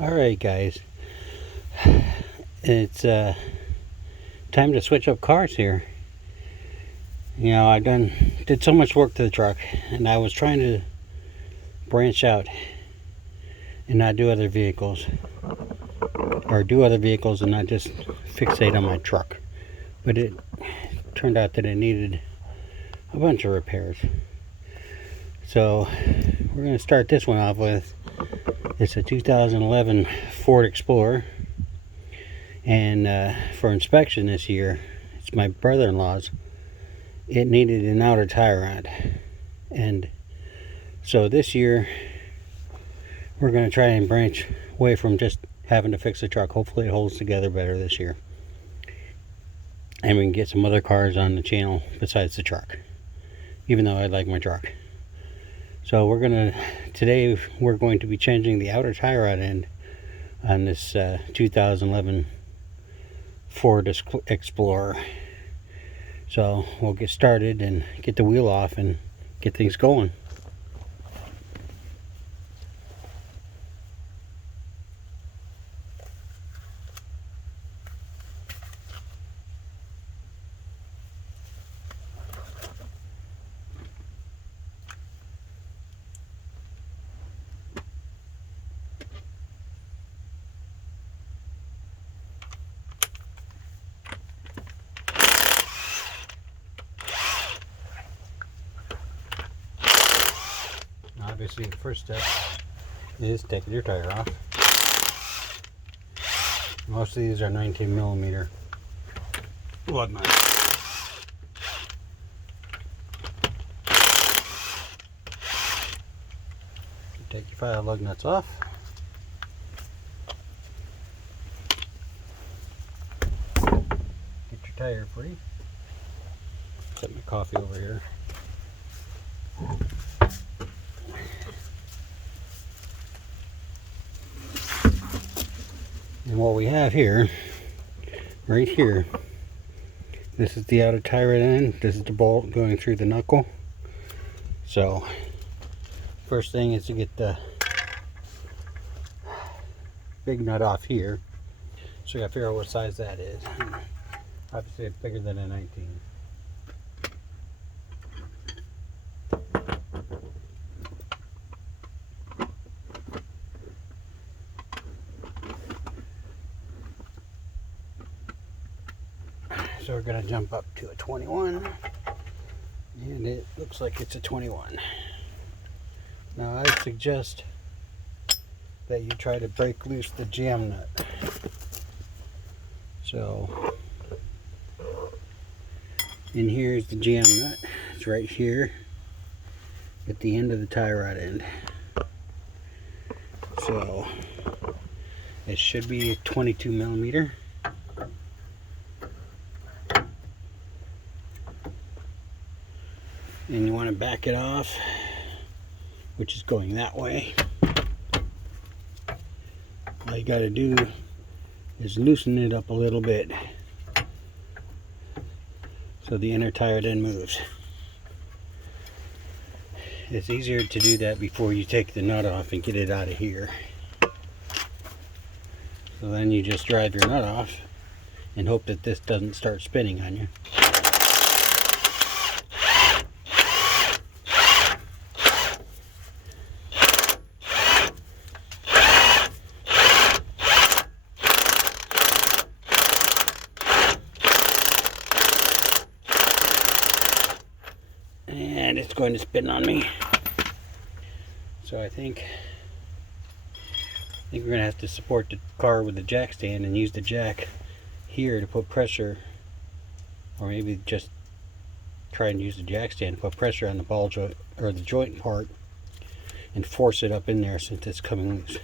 Alright guys, it's time to switch up cars here. You know, I did so much work to the truck, and I was trying to branch out and not do other vehicles, or do other vehicles and not just fixate on my truck. But it turned out that it needed a bunch of repairs. So we're going to start this one off with, it's a 2011 Ford Explorer, and for inspection this year, it's my brother-in-law's. It needed an outer tie rod, and so this year we're going to try and branch away from just having to fix the truck. Hopefully it holds together better this year, and we can get some other cars on the channel besides the truck, even though I like my truck. So today we're going to be changing the outer tie rod end on this 2011 Ford Explorer. So we'll get started and get the wheel off and get things going. Obviously, the first step is taking your tire off. Most of these are 19mm lug nuts. Take your 5 lug nuts off. Get your tire free. Set my coffee over here. And what we have here, right here, this is the outer tie rod end. This is the bolt going through the knuckle. So, first thing is to get the big nut off here. So, you gotta figure out what size that is. Obviously, it's bigger than a 19. So we're going to jump up to a 21, and it looks like it's a 21. Now I suggest that you try to break loose the jam nut. So, and here's the jam nut. It's right here at the end of the tie rod end. So it should be a 22mm. And you want to back it off, which is going that way. All you got to do is loosen it up a little bit so the inner tire then moves. It's easier to do that before you take the nut off and get it out of here. So then you just drive your nut off and hope that this doesn't start spinning on you. And it's going to spin on me. So I think we're going to have to support the car with the jack stand and use the jack here to put pressure, or maybe just try and use the jack stand to put pressure on the ball joint or the joint part and force it up in there since it's coming loose.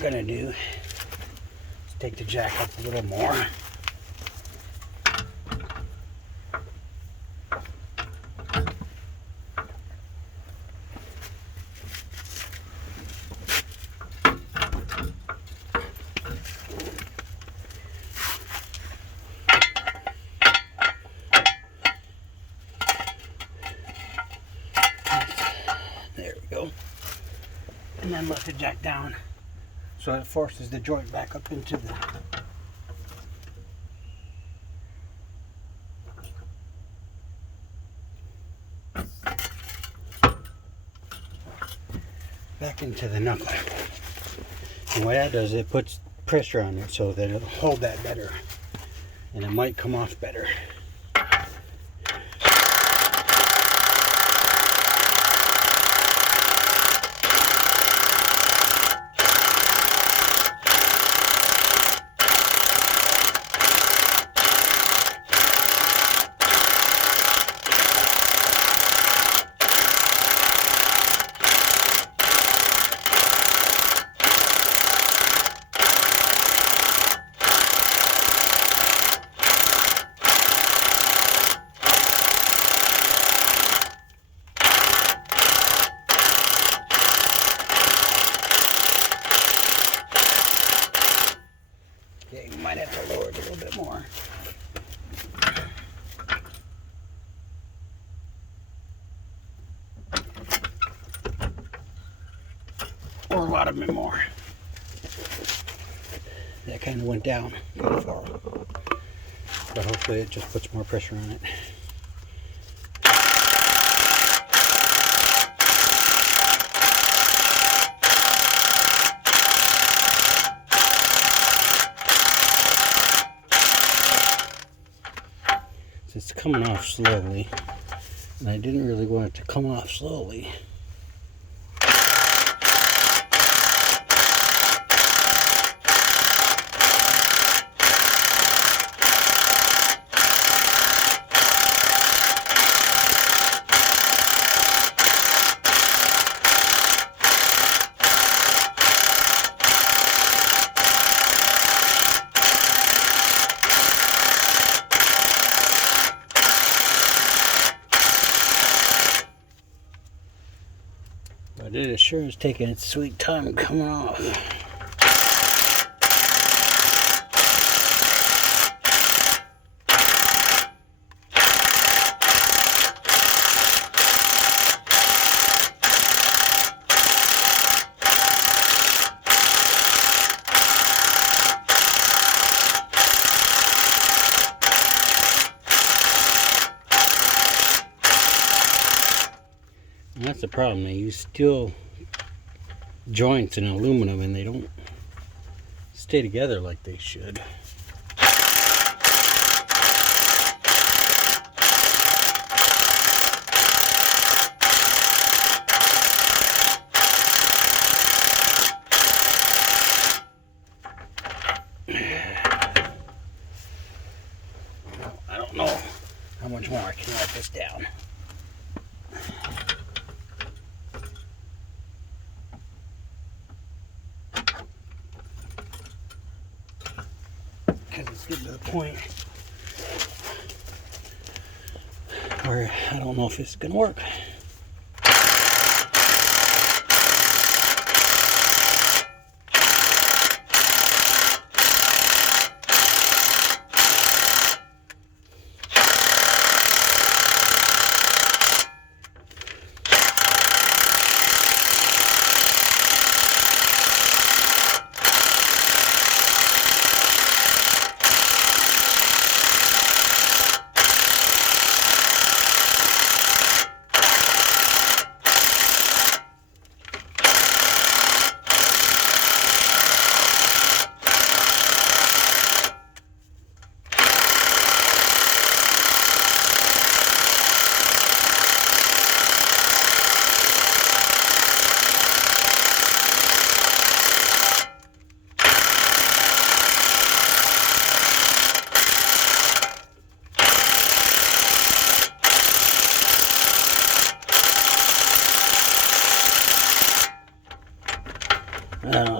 gonna do is take the jack up a little more. There we go. And then let the jack down so it forces the joint back up into the knuckle. And what that does, it puts pressure on it so that it'll hold that better and it might come off better. Yeah, you might have to lower it a little bit more. Or a lot of it more. That kind of went down pretty far. But hopefully it just puts more pressure on it. It's coming off slowly, and I didn't really want it to come off slowly. But it sure is taking its sweet time coming off. And that's the problem. They use steel joints in aluminum and they don't stay together like they should. I don't know how much more I can let this down. Because it's getting to the point where I don't know if it's going to work.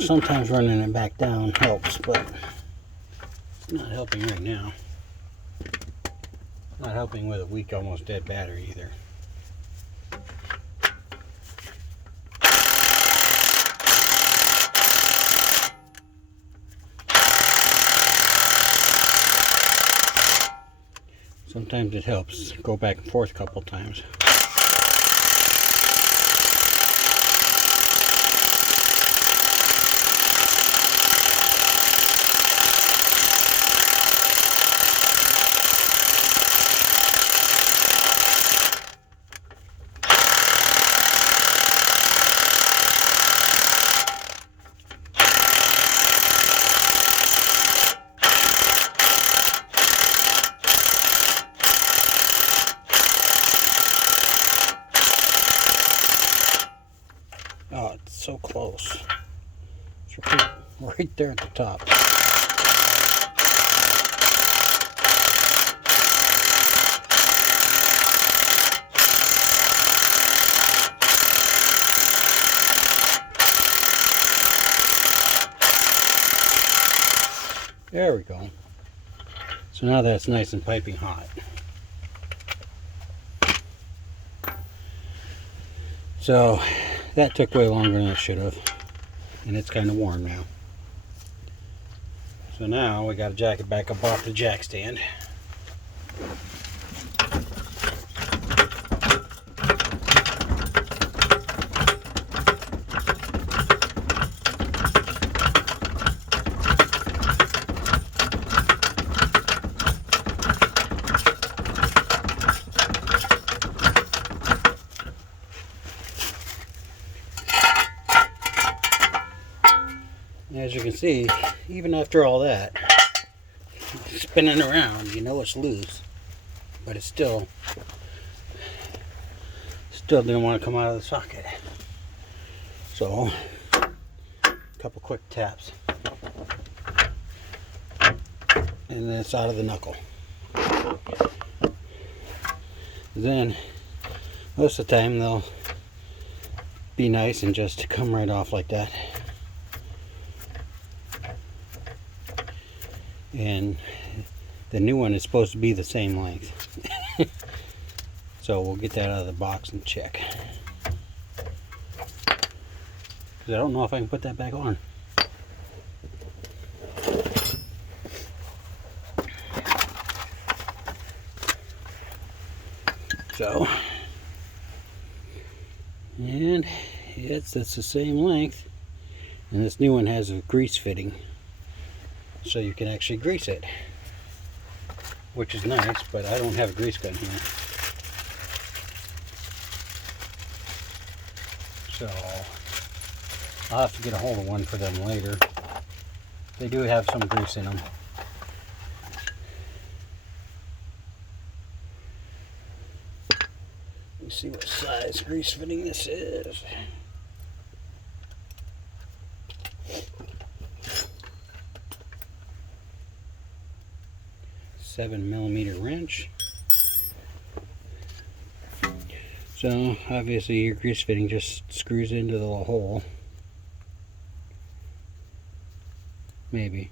Sometimes running it back down helps, but it's not helping right now. Not helping with a weak, almost dead battery either. Sometimes it helps. Go back and forth a couple times. Oh, it's so close. It's right there at the top. There we go. So now that's nice and piping hot. So that took way longer than it should have, and it's kind of warm now. So now we got to jack it back up off the jack stand. As you can see, even after all that, spinning around, you know it's loose, but it still didn't want to come out of the socket. So, a couple quick taps, and then it's out of the knuckle. Then, most of the time they'll be nice and just come right off like that. And the new one is supposed to be the same length. So we'll get that out of the box and check. Because I don't know if I can put that back on. So, and it's the same length. And this new one has a grease fitting, so you can actually grease it, which is nice, but I don't have a grease gun here. So I'll have to get a hold of one for them later. They do have some grease in them. Let's see what size grease fitting this is. $7mm wrench. So obviously your grease fitting just screws into the hole. Maybe.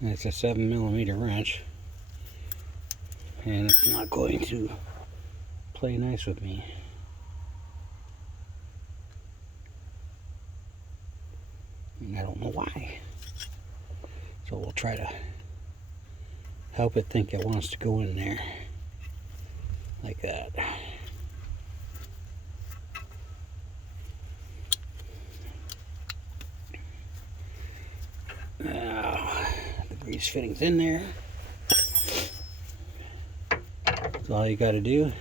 And it's a 7mm wrench, and it's not going to play nice with me. And I don't know why. So we'll try to help it think it wants to go in there. Like that. Now, the grease fitting's in there. So all you got to do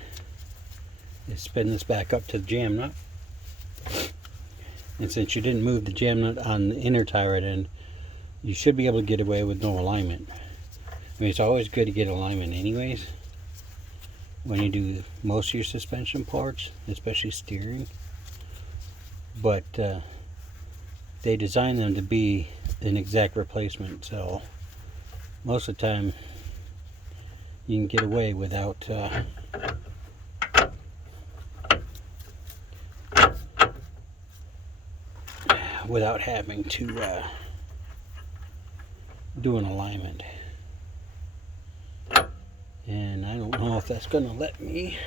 is spin this back up to the jam nut. And since you didn't move the jam nut on the inner tierod end, you should be able to get away with no alignment. I mean, it's always good to get alignment anyways when you do most of your suspension parts, especially steering. But they design them to be an exact replacement, so most of the time you can get away without without having to do an alignment. And I don't know if that's gonna let me.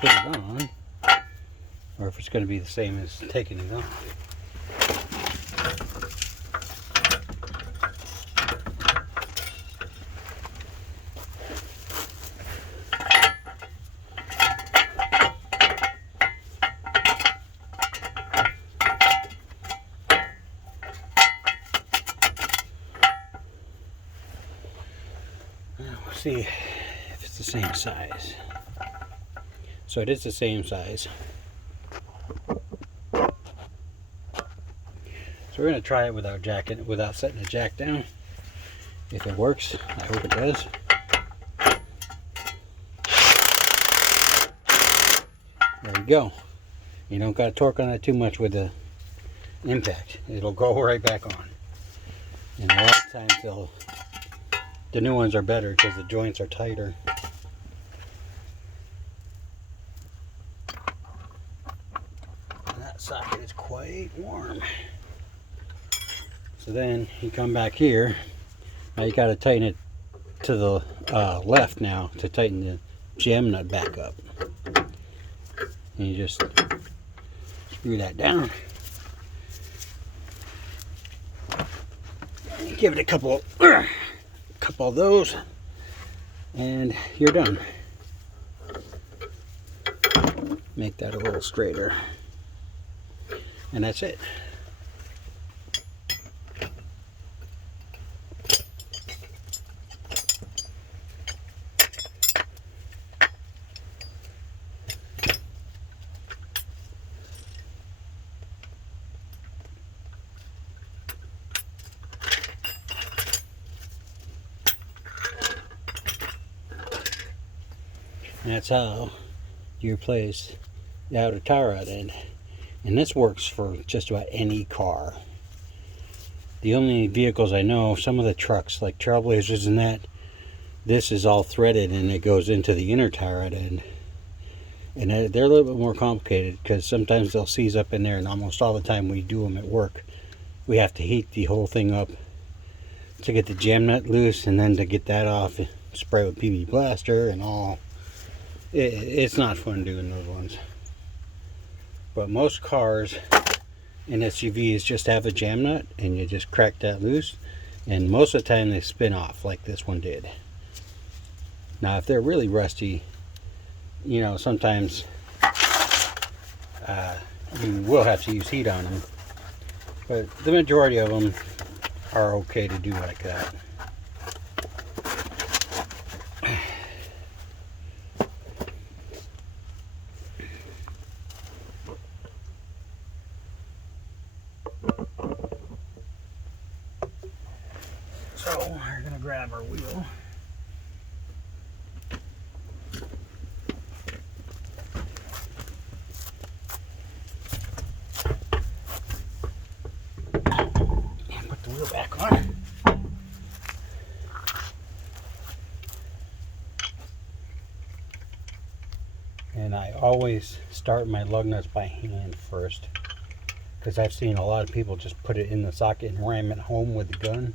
Put it on, or if it's going to be the same as taking it off. Now we'll see if it's the same size. So it is the same size. So we're going to try it without setting the jack down. If it works, I hope it does. There you go. You don't got to torque on it too much with the impact. It'll go right back on. And a lot of times the new ones are better because the joints are tighter. Socket is quite warm. So then you come back here. Now you got to tighten it to the left now to tighten the jam nut back up. And you just screw that down. And give it a couple of those, and you're done. Make that a little straighter. And that's it. And that's how you replace the outer tie rod end. And this works for just about any car. The only vehicles I know, some of the trucks like Trailblazers and that, this is all threaded and it goes into the inner tie rod end. And they're a little bit more complicated because sometimes they'll seize up in there, and almost all the time we do them at work. We have to heat the whole thing up to get the jam nut loose, and then to get that off, spray with PB Blaster and all. It's not fun doing those ones. But most cars and SUVs just have a jam nut and you just crack that loose, and most of the time they spin off like this one did. Now if they're really rusty, you know, sometimes you will have to use heat on them, but the majority of them are okay to do like that. So we're going to grab our wheel. And put the wheel back on. And I always start my lug nuts by hand first, because I've seen a lot of people just put it in the socket and ram it home with the gun.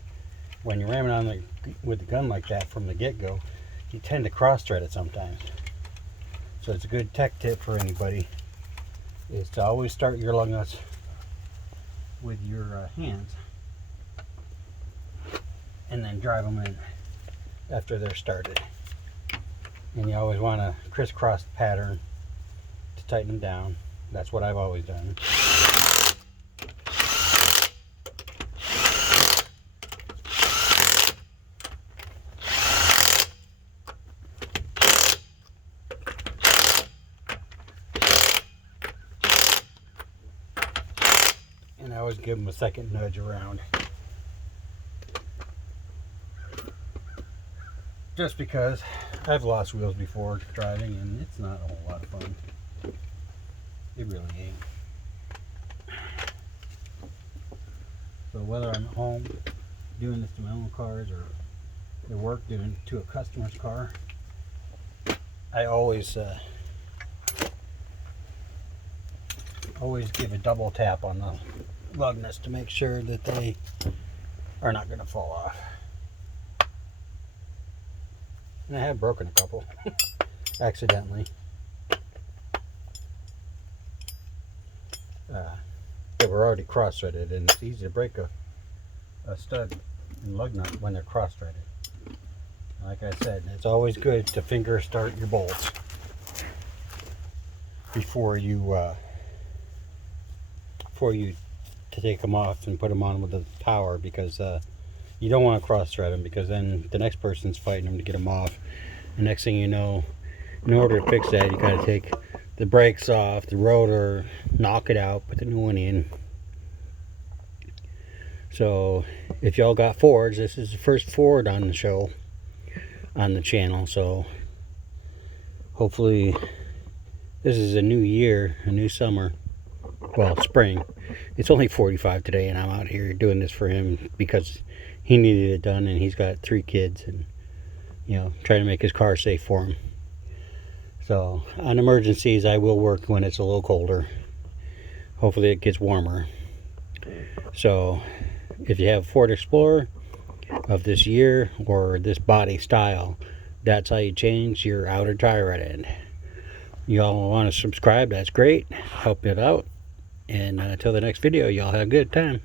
When you ram it on with the gun like that from the get-go, you tend to cross-thread it sometimes. So it's a good tech tip for anybody, is to always start your lug nuts with your hands, and then drive them in after they're started. And you always want a crisscross pattern to tighten them down. That's what I've always done. And I always give them a second nudge around. Just because I've lost wheels before driving, and it's not a whole lot of fun. It really ain't. So whether I'm at home doing this to my own cars or at work doing it to a customer's car, I always give a double tap on the lug nuts to make sure that they are not going to fall off. And I have broken a couple accidentally. They were already cross-threaded, and it's easy to break a stud and lug nut when they're cross-threaded. Like I said, it's always good to finger start your bolts before you to take them off and put them on with the power, because you don't want to cross-thread them, because then the next person's fighting them to get them off. The next thing you know, in order to fix that, you got to take the brakes off, the rotor, knock it out, put the new one in. So if y'all got Fords, this is the first Ford on the show, on the channel. So hopefully this is a new year, a new summer, well, spring. It's only 45 today, and I'm out here doing this for him because he needed it done, and he's got 3 kids, and you know, trying to make his car safe for him. So on emergencies, I will work when it's a little colder. Hopefully it gets warmer. So if you have a Ford Explorer of this year or this body style, that's how you change your outer tire rod end. Y'all want to subscribe, that's great. Help it out. And until the next video, y'all have a good time.